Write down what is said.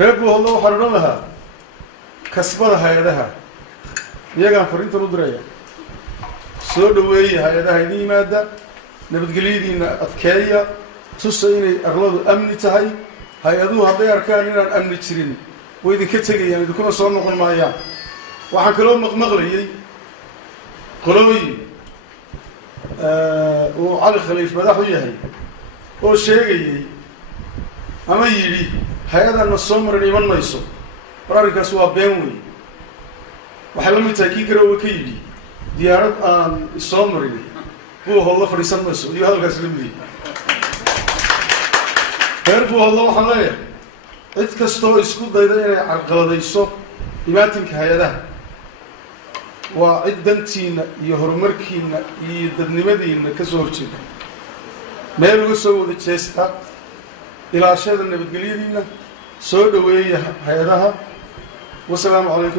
reebuu hadlo waxaan odhan lahaa kasbada hay-adaha iyagaan fariintan u diraya soo dhaweeya hay-adaha idin yimaada nabadgelyadiina adkeeya tusa inay arladu amni tahay hay-aduhu hadday arkaan inaan amni jirin way idinka tegayaan idinkuna soo noqon maayaan waxaan kaloo maqmaqlayay qolooyin uu cali khaliif madax u yahay oo sheegayay ama yidhi hay-adaan na soo marin iman mayso war arrinkaas waa been wey waxay la mid tahay kii kale oo ka yidhi diyaarad aan soo marin buu hodlo fadhiisan mayso iyo hadalkaas la midiyay reer buu hodlo waxaan leeyahay cid kastoo isku dayda inay carqaladayso imaatinka hay-adaha waa cid dantiina iyo horumarkiina iyo dadnimadiina ka soo horjeeda meel uga soo wada jeesta ilaashada nabadgelyadiina soo dhaweeya hay-adaha wasalaamu calaykum